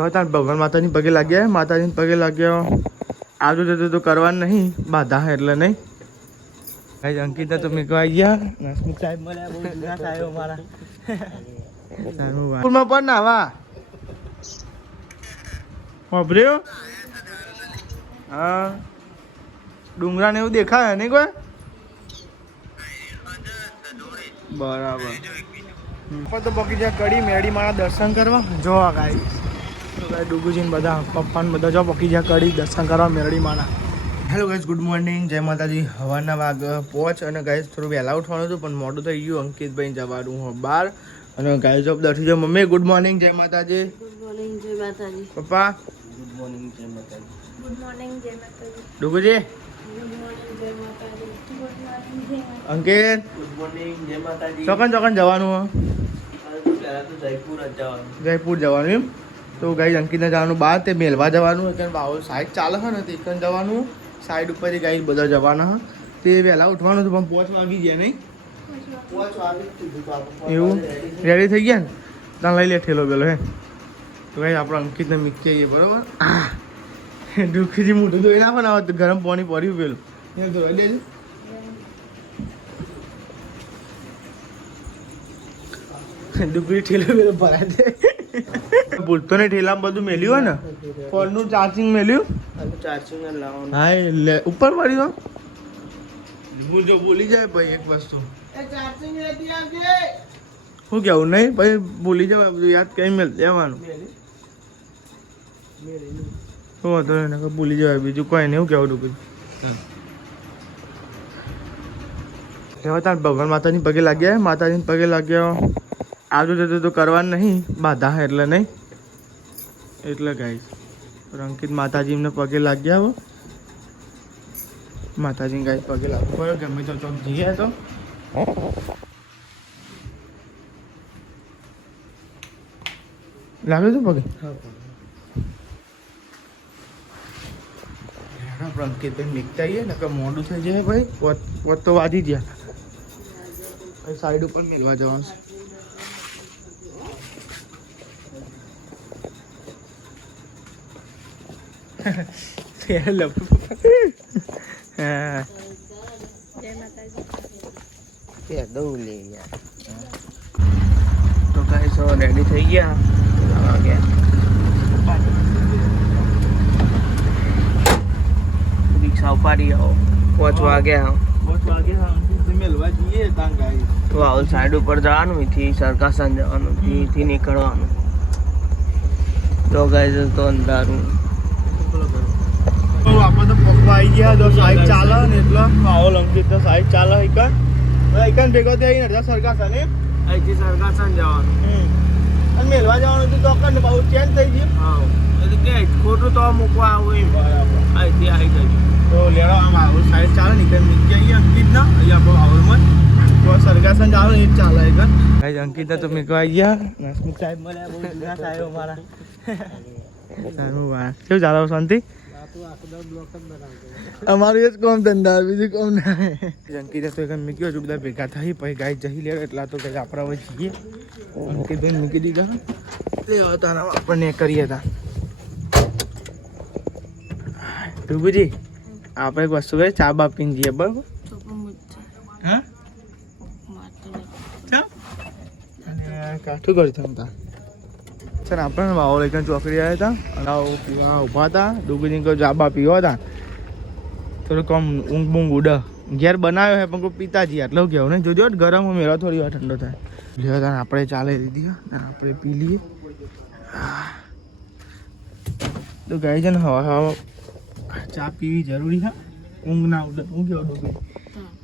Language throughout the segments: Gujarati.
ભગવાન માતાની પગે લાગ્યા, માતાજીને પગે લાગ્યા. આજુ જતું તો કરવાનું નહીં, બાધા એટલે નહીં. અંકિતા તો મેં કહી ગયા નાસ્મિક સાહેબ મળ્યા, બહુ જૂના સાહેબ અમારા. સ્કૂલમાં પણ ના આવા વાપર્યો. હા, ડુંગરા ને એવું દેખાય નહીં કોઈ. બરાબર. તો પકી જાય કડી મેળી મારા દર્શન કરવા. જો ગાઈ ડુગુજીને બધા પપ્પાને બધા જો પકી જાય કડી દર્શન કરવા મેળી માના. હેલો ગાઈઝ, ગુડ મોર્નિંગ, જય માતાજી. હવાના વાગ પહોંચ અને ગાઈઝ થોડું વહેલા ઉઠવાનું હતું પણ મોડું થઈ ગયું. અંકિતભાઈ જવાનું બહાર અને ગાઈઝ ઓફ દર્શી જો મમ્મી ગુડ મોર્નિંગ, જય માતાજી. ગુડ મોર્નિંગ, જય માતાજી. પપ્પા ગુડ મોર્નિંગ, જય માતાજી. ગુડ મોર્નિંગ, જય માતાજી. ડુગુજી, ગુડ મોર્નિંગ, જય માતાજી. ગુડ મોર્નિંગ, જય માતાજી. અંકિત ગુડ મોર્નિંગ, જય માતાજી. ચોકન ચોકન જવાનું પહેલા તો જયપુર જ જવાનું. જયપુર જવાનું એમ. તો ગાઈઝ અંકિતને જવાનું બહાર તે મેલવા જવાનું કારણ બાવળ સાઈડ ચાલે છે ને તે એકન જવાનું. સાઈડ ઉપરથી ગાઈઝ બધા જવાના હા. તે વહેલા ઉઠવાનું હતું પણ 5 વાગી ગયા નહીં. 5 વાગે કીધું તો આપણે. એવું રેડી થઈ ગયા ને ત્યાં લઈ લે ઠેલો પેલો હે. તો ગાઈઝ આપણે અંકિતને મીકી આવીએ બરાબર. દુઃખીજી મોઢું ધોઈ નાખો ને હવે ગરમ પાણી પડ્યું પેલું એ ધોઈ દેજો. દુઃખી ઠેલો પેલો ભરાય દે. ભૂલતો નહીં ઠેલામાં બધું મેલ્યું હોય ને. ફોનનું ચાર્જિંગ મેલ્યું. ચાર્જિંગ લાવવાનું. હા એ લે ઉપર પડ્યું. હું જો ભૂલી જાય ભાઈ એક વસ્તુ શું કેવું નહીં ભાઈ ભૂલી જવાય બધું યાદ કઈ મેળ દેવાનું. શું હતો એને ભૂલી જવાય બીજું કોઈ નહીં. એવું કેવું ડૂબી લેવા તાર ભગવાન માતાની પગે લાગ્યા, માતાજીને પગે લાગ્યા. આજુ જતું તો કરવાનું નહીં, બાધા એટલે નહીં. એટલે ગાઈસ અંકિત માતાજીને પગે લાગ્યા હો. માતાજીને ગાઈસ પગે લાગવું પડે ગમે તો ચોક જઈએ તો. લાગે છે પગે. આપણે અંકિતભાઈ નીકળતા આવીએ ને કે મોડું થઈ જાય ભાઈ. વોટ તો વાજી ગયા. સાઈડ ઉપર મેળવા જવાનું છે. જય માતાજી. તો ગાઈસ રેડી થઈ ગયા. રિક્ષા ઉપાડી આવો. 5 વાગ્યા. 5 વાગ્યા મેળવા જઈએ ત્યાં ગાઈસ. તો આવું સાઈડ ઉપર જવાનું, અહીંથી સરકાસન જવાનું, અહીંથી નીકળવાનું. તો ગાઈઝ તો અંધારું. આપણે તો પકવા આવી ગયા. તો સાઈડ ચાલે ને એટલે માહોલ અંકિત તો સાઈડ ચાલે. એકન ભેગો થઈ ને સરકાસન એમ અહીંથી સરકાસન જવાનું. અને મેળવા જવાનું હતું તો ને બહુ ચેન્જ થઈ ગયું. હા એટલે કે ખોટું તો મૂકવા આવું એમ. અહીંથી આવી ગયું. તો લેડો આમ માહોલ સાઈડ ચાલે ને એકન નીકળી આવીએ અંકિત ના અહીંયા આપણો માહોલમાં. તો સરકાસન ચાલે ને એ જ ચાલે એકન. અંકિત તો મેં કહી ગયા નાસ્મિક સાહેબ મળ્યા, બહુ જૂના સાહેબ અમારા. કેવું ચાલે શાંતિ? અમારું એ જ કોમ ધંધા, બીજું કોમ ના. અંકિત તો એક મૂક્યો છું બધા ભેગા થઈ પછી ગાય જઈ લે એટલા તો કંઈ આપણે હવે જઈએ. અંકિતભાઈ મૂકી દીધા તે તારા આપણને કરીએ હતા. ડુબુજી આપણે એક વસ્તુ કરીએ, ચા બા પીને જઈએ બરાબર. હા કાઠું કર્યું તમે ત્યાં સર આપણે માહોલ એક ચોકડી આવ્યા હતા અને પીવા ઊભા હતા. ડુગુજી કોઈ જાબા પીવા હતા થોડું કમ ઊંઘ બૂંઘ ઉડે. ઘેર બનાવ્યો છે પણ કોઈ પીતા જઈએ એટલે કેવું નહીં. જોજો ગરમ મેળો થોડી વાર ઠંડો થાય. લેવા આપણે ચાલે દીધી ને આપણે પી લઈએ. તો ગાય છે ને હવા ચા પીવી જરૂરી છે. ઊંઘ ના ઉડે. હું કેવું ડુગુજી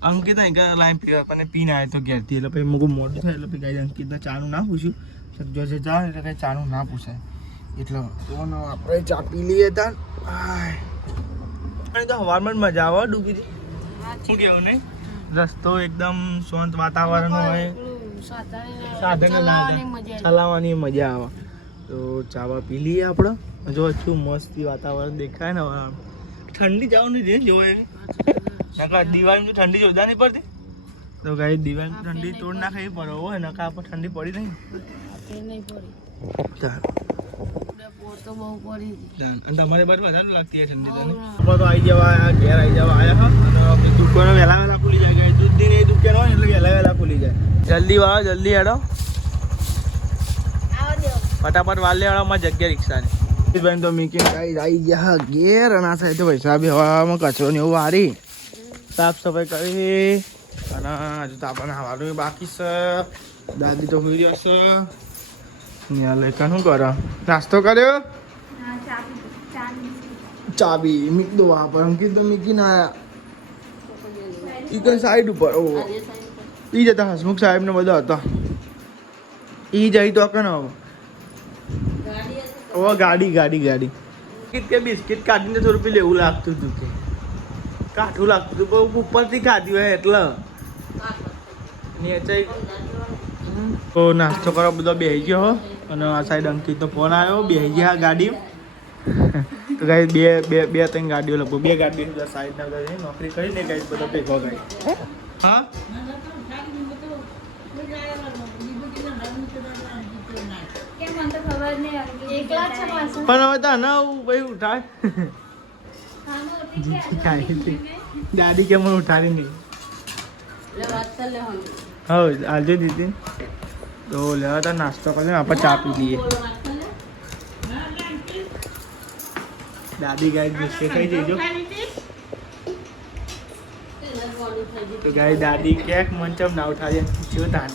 અંકિત લાઈન પીવા પણ પીને આવ્યો તો ઘેરથી એટલે પછી મૂકું મોટું થાય એટલે પછી ગાય અંકિતને ચાનું ના પૂછ્યું. જો જે ચા એટલે કંઈ ચાનું ના પૂછાય એટલે આપણે ચા પી લઈએ ત્યાં. તો હવારમાં મજા આવે ડૂબીજી. શું કેવું નહીં? રસ્તો એકદમ શાંત વાતાવરણ હોય, સાધન ચલાવવાની મજા આવે. તો ચાવા પી લઈએ આપણે. જો શું મસ્ત વાતાવરણ દેખાય ને. હવે ઠંડી જવાનું છે જોવે દિવાળીમાં ઠંડી જોરદાર નહીં પડતી. તો ગાઈ દિવાળી ઠંડી તોડ નાખે એ પડે હોય નકા આપણે ઠંડી પડી નહીં. તો બહુ પડી અને તમારે બાજુ વધારે લાગતી હશે ઠંડી તને તો આવી જવા આયા ઘેર આવી જવા આયા હા અને આપણી દુકાનો વહેલા વહેલા ખુલી જાય ગાઈસ દૂધની ની દુકાન હોય એટલે વહેલા વહેલા ખુલી જાય જલ્દી વાળો જલ્દી હેડો ફટાફટ વાલે વાળામાં જગ્યા રિક્ષાની ભાઈ તો મીકિંગ આવી ગયા ઘેર અને આ સાઈડ તો પૈસા બી હવામાં કચરો ને એવું વારી સાફ સફાઈ કરી અને હજુ તો આપણને હવાનું બાકી છે દાદી તો હોઈ રહ્યો છે લેખા શું કરો નાસ્તો કર્યો ચાબી મીક દો વાપર એમ કીધું મીકીને આયા ઈ કઈ સાઈડ ઉપર ઓ ઈ જતા હસમુખ સાહેબ ને બધા હતા ઈ જઈ તો કે ને ઓ ગાડી બિસ્કિટ કે બિસ્કિટ કાઢીને 100 રૂપિયા લેવું લાગતું હતું કે કાઠું લાગતું હતું બહુ ઉપરથી ખાધ્યું હોય એટલે નીચે તો નાસ્તો કરવા બધો બેસી ગયો અને આ સાઈડ અંકિતનો ફોન આવ્યો બેસી ગયા ગાડી તો ગાઈ બે ત્રણ ગાડીઓ લગભગ 2 ગાડીઓ સાઈડના ઘરે નોકરી કરીને ગાઈ બધો ભેગો ગાઈ હા પણ હવે તો ના ભાઈ ઉઠાય દાદી કે મને ઉઠાડી નહીં હા આજે દીદી તો લેવા તા નાસ્તો કરીને આપણે ચા પી લઈએ દાદી ગાય ગુસ્સે થઈ જઈજો તો ગાય દાદી ક્યાંક મંચમ ના ઉઠાડીએ પૂછ્યો તાન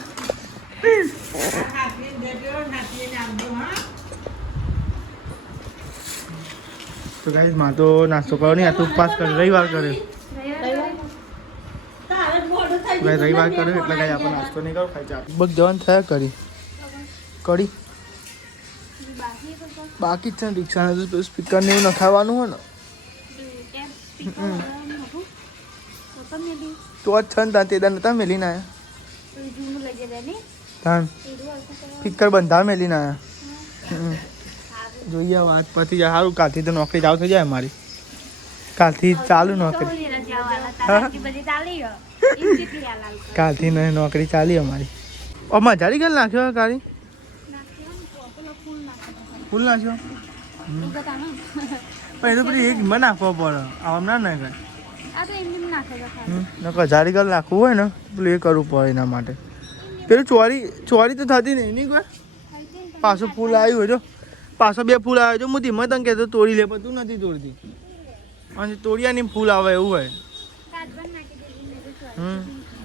તો ગાઈસ માં તો નાસ્તો કરો નહીં આ તો ઉપવાસ કરે રવિવાર કરે રવિવાર કર્યો એટલે કાંઈ આપણે નાસ્તો નહીં કરો ખાઈ ચા બગ જવાન થયા કડી બાકી જ છે ને રિક્ષાને તો સ્પીકર ને એવું નખાવાનું હોય ને તો જ છે ને ત્યાં તે નતા મેલીને આવ્યા સ્પીકર બંધા મેલીને આવ્યા જોઈએ વાત પછી જાય સારું કાલથી તો નોકરી ચાલુ થઈ જાય અમારી કાલથી ચાલુ નોકરી કાલથી નોકરી ચાલી અમારી અમાર જારી ગયેલ નાખ્યો ગાડી ફૂલ નાખ્યો પણ એ તો પેલી એક હિંમત નાખવો પડે આમ ના નાખાય જારી ગયેલ નાખવું હોય ને પેલું એ કરવું પડે એના માટે પેલું ચોરી તો થતી નહીં કોઈ પાછું ફૂલ આવ્યું હોય જો પાછો 2 ફૂલ આવે જો હું ધીમે તને કહેતો તોડી લે પણ તું નથી તોડતી અને તોડિયાની ફૂલ આવે એવું હોય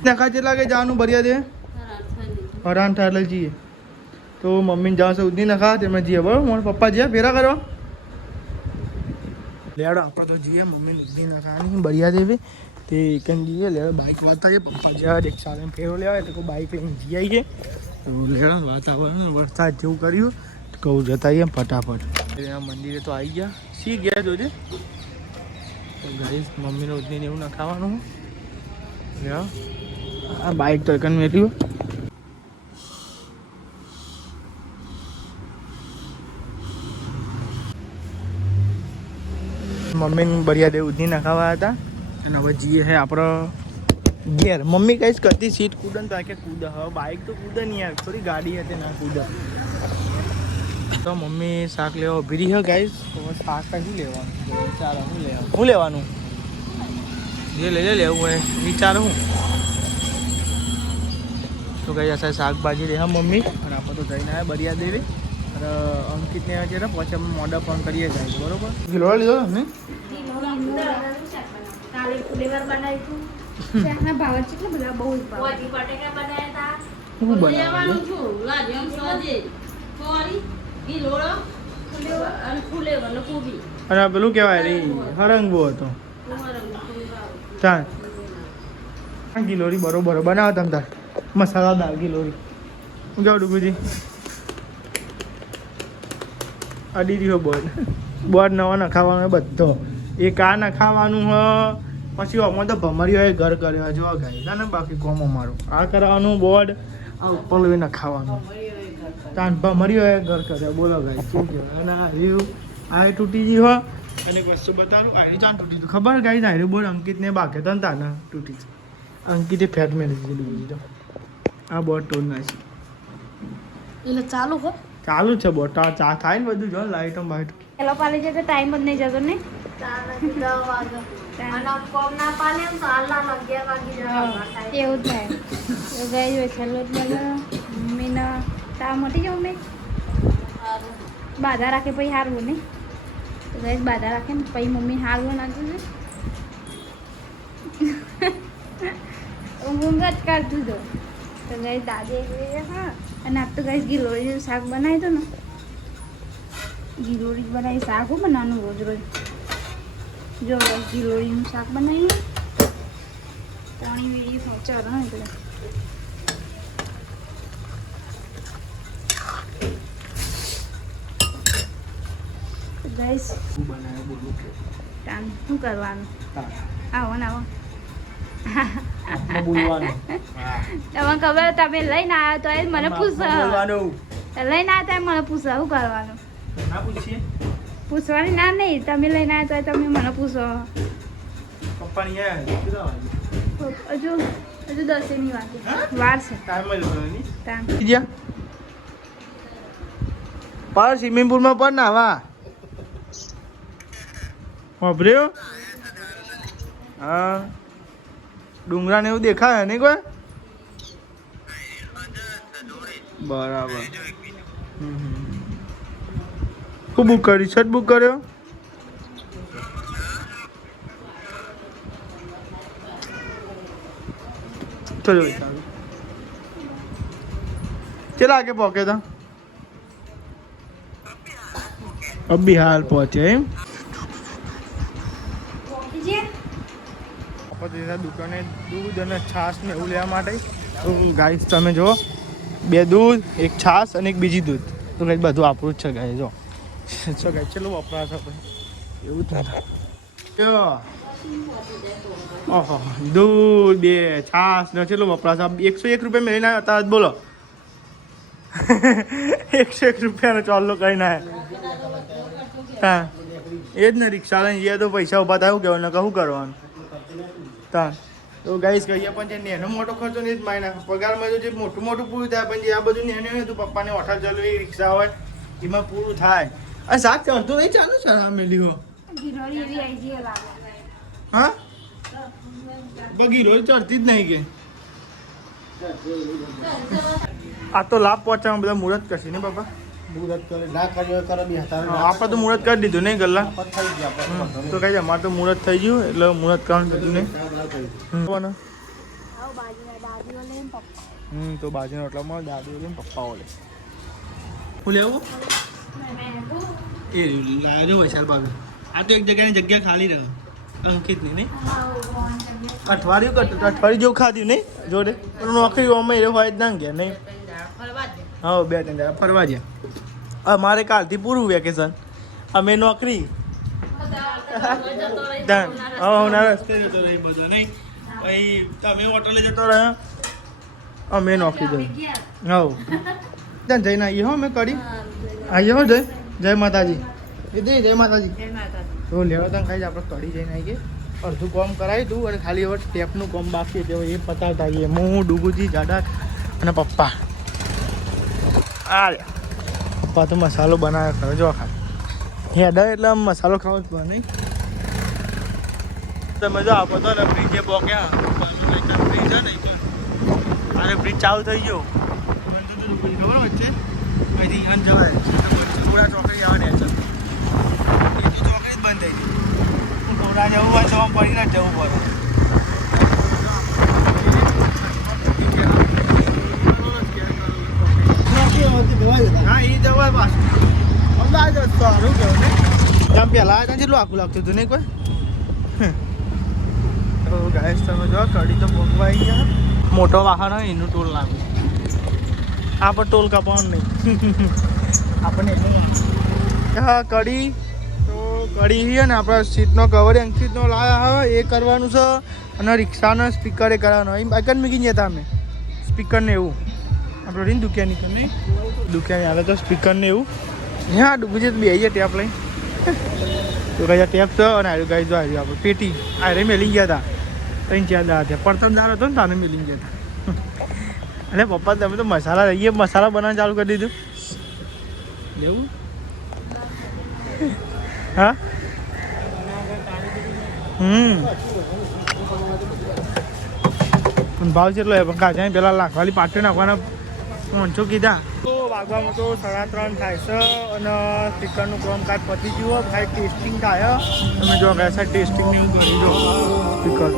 નખા કેટલા કે જવાનું ભર્યા દે હરાન થાય એટલે જઈએ તો મમ્મીને જવા સુધી નખા તેમને જઈએ બરાબર મારા પપ્પા જઈએ ફેરા કરવા લેડો આપણે તો જઈએ મમ્મીને ઉધી નખાની ભર્યા દેવી તે કેમ જઈએ લેડો બાઇક વાળતા જઈએ પપ્પા જવા રિક્ષા લઈને ફેરો લેવા એટલે કોઈ બાઇક લઈને જઈ આવીએ તો લેડો વાતાવરણ વરસાદ જેવું કર્યું કહું જતા આવીએ ફટાફટ મંદિરે તો આવી ગયા શી ગયા જોજે ગાડી મમ્મીને ઉધીને એવું નખાવાનું આ બાઇક તો એકન મેલ્યું મમ્મીને બરિયા દે ઉધી નખાવા હતા અને હવે જઈએ છે આપણો ઘેર મમ્મી કઈશ કરતી સીટ કૂદન તો કે કૂદ હવે બાઇક તો કૂદે નહીં યાર થોડી ગાડી હતી ના કૂદ તો મમ્મી શાક લેવા ઉભી રહી છે ગાઈસ તો શાક શું લેવાનું વિચારો શું લેવાનું જે લઈ લેવું હોય વિચારો હું તો કઈ હશે શાકભાજી લે હા મમ્મી અને આપણે તો જઈને આવ્યા બરિયા દેવી અને અંકિતને છે ને પછી અમે મોડા ફોન કરીએ જાય બરોબર કિલો લીધો ને અને પેલું કેવાય રે હરંગવો હતો ચાલ ગિલોરી બરોબર બનાવો તમે તાર મસાલાદાર ગિલોરી જાઓ ડુગુજી અડી રહ્યો બોર્ડ નવા નખાવાનો બધો એક આ નખાવાનું હ પછી આમાં તો ભમરીઓ ઘર કર્યો જો ગાય ને બાકી કોમ અમારું આ કરાવવાનું બોર્ડ આ ઉપર લઈ નખાવાનું તાન ભમરીઓ ઘર કર્યો બોલો ગાય શું કહેવાય અને આ તૂટી ગઈ હો અને એક વસ્તુ બતાવું આ ચાન તૂટી ગયું ખબર ગાય ના બોર્ડ અંકિતને બાકે તો તાને તૂટી છે અંકિતે ફેટ મેળવી દીધું આ બોર્ડ તોડ નાખી એટલે ચાલુ હો ચાલુ જ છે બોટા ચા થાય ને બધું જો લાઈટો બાઈટ પેલો પાલી છે તો ટાઈમ જ નહીં જતો ને એવું થાય તો ગઈ છેલ્લો જ બોલો મમ્મીના તા મટી જાઉં મેં બાધા રાખે પછી હારવું ને તો ગઈ બાધા રાખે ને પછી મમ્મી હારવું નાખ્યું ને ઊંઘ જ કરતું હતો તો ગઈ દાદી હા અને આપ તો ગઈ ગિલોળીનું શાક બનાવી દો ને ગિલોળી બનાવી શાક હું બનાવવાનું રોજ રોજ જો ગિલોળીનું શાક બનાવ્યું પાણી વેરી પહોંચાડો ને એટલે ગઈશ કામ શું કરવાનું આવો ને આવો તમને ખબર તમે લઈને આવ્યા તો મને પૂછો લઈને આવ્યા તો મને પૂછો શું કરવાનું પૂછવાની ના નહીં તમે લઈને આવ્યા તો તમે મને પૂછો હજુ 10 ની વાર છે પર સ્વિમિંગ પુલમાં પણ નાવા વાપર્યો હા ડુંગરા ને એવું દેખાય ને કોઈ બરાબર હું બુક કરી શર્ટ બુક કર્યો ચલો ચલા आगे पहुंचे था अभी हाल पहुंचे દુકાને દૂધ અને છાશ ને એવું લેવા માટે તો ગાઈસ તમે જો 2 દૂધ 1 છાશ અને એક બીજી દૂધ તો ગાઈસ બધું આપણું જ છે ગાઈસ જો ગાઈસ ચલો વપરાશ આપણે એવું થાય ઓહો દૂધ 2 છાશ ને ચલો વપરાશ 101 રૂપિયા મેળીને હતા બોલો 101 રૂપિયાનો ચોલ્લો કઈ ના હા એ જ ને રિક્ષા લઈને જઈએ તો પૈસા ઉભા થાય કેવું ને કહું કરવાનું તો ગાઈસ કહીએ પણ જે નેનો મોટો ખર્ચો નહીં જ મારી નાખે પગારમાં જો જે મોટું મોટું પૂરું થાય પણ જે આ બધું નેનું હતું પપ્પાને ઓઠા ચલવી રિક્ષા હોય એમાં પૂરું થાય આ શાક ચડતું નહીં ચાલુ છે આ મેલી હા બગીરો ચડતી જ નહીં કે આ તો લાભ પહોંચવામાં બધા મુહૂર્ત કરશે ને બાપા આપણે તો મુહૂર્ત કરી દીધું નહીં ગલ્લા તો કઈ અમારે તો મુહૂર્ત થઈ ગયું એટલે મુહૂર્ત કરવાનું દીધું નહીં તો બાજુના રોટલામાં દાદીઓ લઈને પપ્પાઓ લે હું લેવું એ લાવ્યો જો વૈશાલ બાબુ આ તો એક જગ્યાની જગ્યા ખાલી રહ્યો અંકિત નહીં અઠવાડિયું જેવું ખાધું નહીં જોડે પણ નોકરી અમે એ હોય જ ના ગયા નહીં હા 2 3 જગ્યા ફરવા ગયા અમારે કાલથી પૂરું વેકેશન અમે નોકરી રસ્તે જતો રહી બધો નહીં પછી તમે હોટલે જતો રહ્યો અમે નોકરી જઈ હવ ત્યાં જઈને આવીએ હો અમે કરી આવીએ હો જય માતાજી કીધી જય માતાજી તો લેવા ત્યાં ખાઈ આપણે કડી જઈને આવીએ અડધું કામ કરાવી દઉં અને ખાલી હવે ટેપનું કામ બાકી છે એ પતાવતા આવીએ હું ડુગુજી જાડા અને પપ્પા આ પપ્પા તો મસાલો બનાવે ખરો જો ખાલી હેડા એટલે આમ મસાલો ખાવો જ પડે નહીં તમે જો આપો તો ને બ્રિજે બોક્યા બ્રિજ છે ને અરે બ્રિજ ચાલુ થઈ ગયો ખબર વચ્ચે અહીંથી અહીંયા જવાય થોડા ચોકડી આવે ને ચોકડી જ બંધ થઈ ગઈ થોડા જવું હોય તો પડીને જ જવું પડે હા એ જવાય પાછું અમદાવાદ સારું કહેવાય ને ત્યાં પહેલાં ત્યાં કેટલું આખું લાગતું હતું નહીં કોઈ તો ગાઈસ તમે જો કડી તો ભોગવાઈ ગયા મોટો વાહન હોય એનું ટોલ લાગે આ પણ ટોલ કાપવાનું નહીં આપણને હા કડી તો કડી છે ને આપણા સીટનો કવર અંકિતનો લાવ્યા હોય એ કરવાનું છે અને રિક્ષાનો સ્પીકરે કરવાનો હોય બાઈકન મૂકી જતા અમે સ્પીકરને એવું આપણે રીને દુખ્યા નીકળ નહીં દુખ્યા આવે તો સ્પીકરને એવું હા ડૂબી બે જઈએ ટેપ લઈ તો કઈ ટેપ છે અને આવ્યું ગાઈ જો આવ્યું આપણે પેટી આ રે મેલી ગયા હતા 3 4 દાડા હતા પ્રથમ દાડો હતો ને તાને મેલી ગયા હતા અને પપ્પા તમે તો મસાલા રહીએ મસાલા બનાવવાનું ચાલુ કરી દીધું એવું હા ભાવ કેટલો પણ કાજા પેલા લાખવાળી પાટે નાખવાના 500 કીધા તો વાગવામાં તો 3:30 થાય છે અને ચિકનનું કામકાજ પતી ગયું ભાઈ ટેસ્ટિંગ થાય તમે જો ગયા ટેસ્ટિંગ નહીં કરી દો ચિકન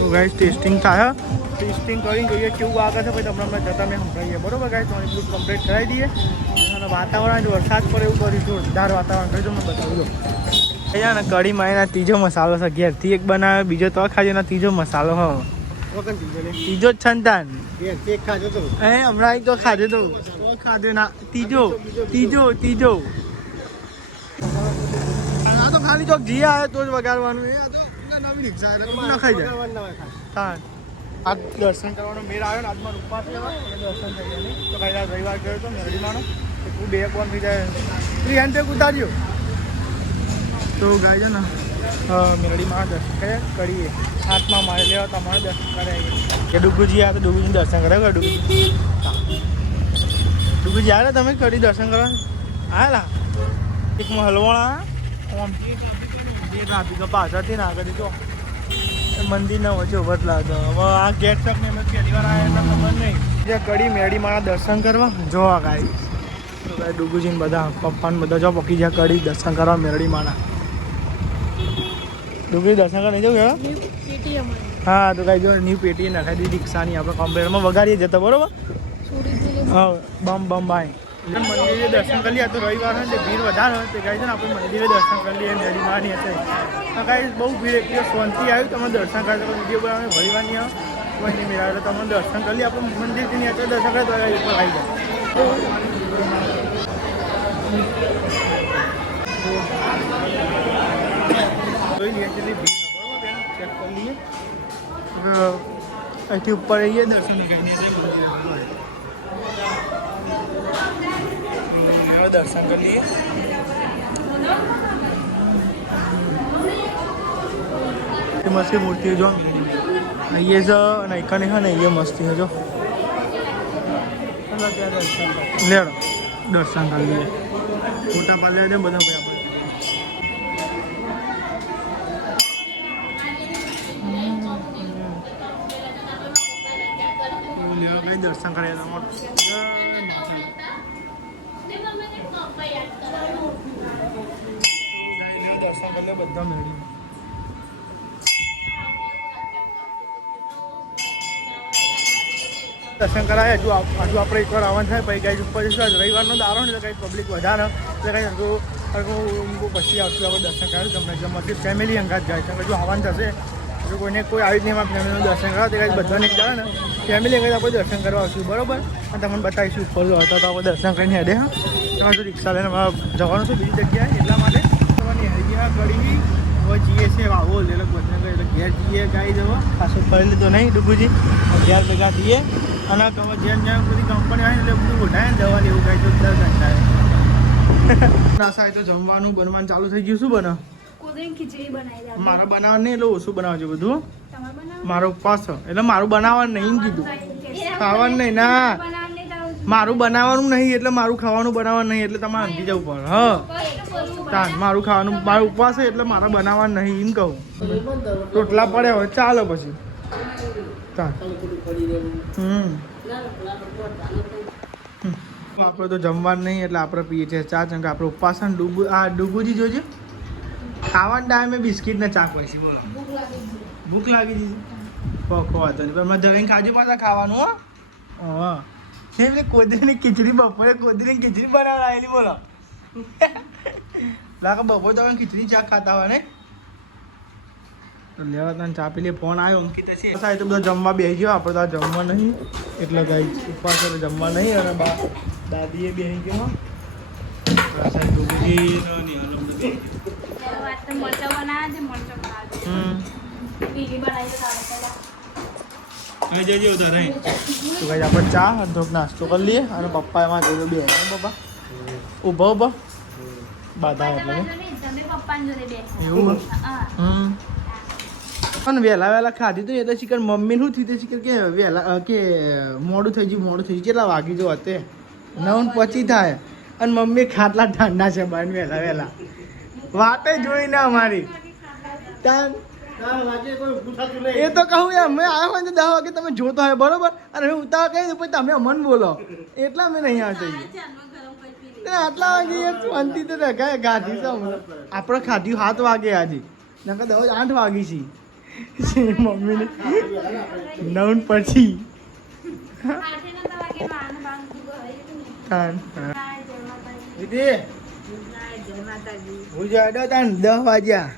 તો ગાઈસ ટેસ્ટિંગ થાય ટેસ્ટિંગ કરીને જોઈએ કેવું વાગે છે પછી તમને જતા મેં સંભળાવીએ બરોબર ગાઈસ તો એટલું કમ્પ્લીટ કરાવી દઈએ અને વાતાવરણ વરસાદ પડે એવું કરીશું જોરદાર વાતાવરણ કરી મેં બતાવું દો અહીંયા ને કઢી મારીના ત્રીજો મસાલો છે ઘેરથી એક બનાવે બીજો તો ખાજો ને ત્રીજો મસાલો હો ત્રીજો જ છંતાન હમણાં તો ખાધો તો ખાધો ના ત્રીજો આ તો ખાલી ચોક જી આવે તો જ વગાડવાનું એ આ તો નવી રિક્ષા ન ખાઈ જાય આ દર્શન કરવાનો મેળ આવ્યો ને આજમાં ઉપવાસ લેવા દર્શન થઈ ગયા નહીં તો ભાઈ રવિવાર ગયો તો મેરડીમાંનો તું 2 કોણ થઈ જાય ફ્રી હેન્ડ પેક ઉતાર્યો તો ગાય છે ને મેરડીમાં દર્શન કરે કરીએ હાથમાં મારી લેવા તમારે દર્શન કરાવીએ કે ડુગુજી આવે તો ડુગુજી દર્શન કરાવ્યો ડુગુજી આવે તમે કરી દર્શન કરવા આવેલા એકમાં હલવાણા ઓમથી ટ્રાફિક પાછળથી ના કરી તો મંદિરના વચ્ચે ઉભા લાગે હવે આ ગેટ તક ને અમે પહેલી વાર આવ્યા એટલે ખબર નહીં જે કડી મેરડીમાં દર્શન કરવા જોવા ગાય તો ગાય ડુગુજીને બધા પપ્પાને બધા જો પકી જ્યાં કડી દર્શન કરવા મેરડીમાંના ડુગરી દર્શન કરવા નહીં જવું હા તો કાંઈ જો ન્યૂ પેટી નખાઈ દીધી રિક્ષાની આપણે કોમ્પ્યુટરમાં વગાડીએ જતા બરોબર હા બમ બાય મંદિરે દર્શન કરી લઈએ તો રવિવાર હોય ને ભીડ વધારે હોય તો કાંઈ છે ને આપણે મંદિરે દર્શન કરી લઈએ મેરડીમાંની હશે તો કાંઈ બહુ ભીડ એટલી શાંતિ આવ્યું તમે દર્શન કરે તો વિડીયો બનાવે ભરીવાર નહીં આવે કોઈ નહીં મેળવે તો તમે દર્શન કરી લઈએ આપણે મંદિરથી નહીં દર્શન કરે તો ઉપર આવી જાય જોઈ લઈએ કેટલી ભીડ બરોબર બેન ચેક કરી લઈએ અહીંથી ઉપર આવીએ દર્શન કરીને દર્શન કરી લઈએ મસ્તી મૂર્તિ જો અહીંયા જ અને એકાને હા ને અહીંયા મસ્તી જો લેડો દર્શન કરી લઈએ ફોટા પાડે છે બધા ભાઈ આપણે દર્શન કરે દર્શન કરી બધા મેળવી દર્શન કરાય હજુ આપણે એકવાર આવવાનું થાય પછી ગાઈ ઉપર રવિવારનો દારો ને એટલે કંઈ પબ્લિક વધારે એટલે કંઈ પછી આવશું આપણે દર્શન કરાવ્યું તમને એટલે મસ્જિદ ફેમિલી અંગાત જાય છે હજુ આવવાનું થશે જો કોઈને કોઈ આવી જ નહીં એમાં ફેમિલીનું દર્શન કરાવે તો કંઈ બધાને એક જાય ને ફેમિલી અંગાત આપણે દર્શન કરવા આવશું બરાબર અને તમને બતાવીશું ઉપર હતા તો આપણે દર્શન કરીને હેડે હા એમાં જો રિક્ષા લઈને જવાનું છે બીજી જગ્યાએ એટલા માટે તમારી હરિયા ગળી હવે જઈએ છે આવો એટલે બધા એટલે ઘેર જઈએ ગાઈ જવો પાછું ફરી લીધો નહીં ડુબુજી ઘેર ભેગા થઈએ અને જેમ જેમ બધી કંપની આવે એટલે બધું ઉઠાય ને દવા લેવું ગાય તો દર ઘંટાએ નાસાય તો જમવાનું બનવાનું ચાલુ થઈ ગયું શું બને મારે બનાવવાનું નહીં એટલે ઓછું બનાવજો બધું મારો ઉપવાસ એટલે મારું બનાવવાનું નહીં કીધું ખાવાનું નહીં ના મારું બનાવવાનું નહીં એટલે મારું ખાવાનું બનાવવાનું નહીં એટલે તમારે સમજી જવું પડે હા તાન મારું ખાવાનું મારું ઉપવાસ છે એટલે મારે બનાવવાનું નહીં એમ કહું રોટલા પડ્યા હોય ચાલો પછી તાન આપણે તો જમવાનું નહીં એટલે આપણે પીએ છીએ ચા ચંક આપણે ઉપવાસ ડુગુજી જોજે ખાવાના ટાઈમે બિસ્કિટ ને ચા હોય છે બોલો ભૂખ લાગી દીધી ખોખો વાતો નહીં પણ મેં ધરીને ખાજુ પાછા ખાવાનું હા એટલે કોદરીની ખીચડી બપોરે કોદરીની ખીચડી બનાવડાવેલી બોલો લાગે બપોરે તમે ખીચડી ચા ખાતા હોય ને તો લેવા તને ચા પી લે ફોન આવ્યો અંકિત છે સાહેબ તો બધા જમવા બેસી ગયો આપણે તો જમવા નહીં એટલે ગાઈ ઉપવાસ જમવા નહીં અને દાદીએ બેસી ગયો સાહેબ ડુગુજી તો ભાઈ આપણે ચા થોડોક નાસ્તો કરી લઈએ અને પપ્પા એમાં જોડે બે પપ્પા ઊભા બાધા એટલે એવું પણ વહેલા ખાધી તો એટલે શીખર મમ્મી શું થયું શીખર કે વહેલા કે મોડું થઈ ગયું કેટલા વાગી જો અત્યારે 9:25 થાય અને મમ્મી ખાટલા ઠંડા છે બન વહેલા વહેલા વાતે જોઈ ના અમારી તાન એ તો કહું યાર મેં આવ્યો હોય ને 10 વાગે તમે જોતો હોય બરોબર અને હવે ઉતાવળ કરી પછી તમે અમન બોલો એટલા મેં નહીં આવતી આટલા વાગે યાર શાંતિ તો રખાય ગાધી છે આપણે ખાધ્યું 7 વાગે આજે નકર 8 વાગી છે મમ્મીને 9 પછી દીદી હું જાડો તાન 10 વાગ્યા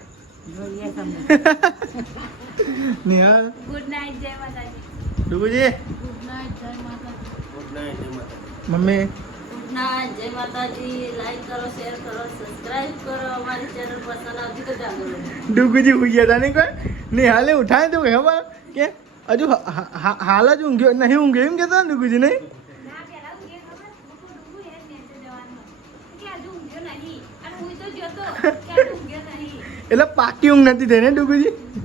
નિહાલ ગુડ નાઇટ જય માતાજી ડુગુજી ગુડ નાઇટ જય માતાજી મમ્મી ગુડ નાઇટ જય માતાજી લાઈક કરો શેર કરો સબસ્ક્રાઇબ કરો અમારી ચેનલ પસંદ આવતી તો ચાલુ ડુગુજી ઉગ્યા હતા નહીં કોઈ નિહાલે ઉઠાય તો ખબર કે હજુ હાલ જ ઊંઘ્યો નહીં ઊંઘ્યો એમ કહેતા ડુગુજી નહીં એટલે પાકી ઊંઘ નથી થઈ ને ડુગુજી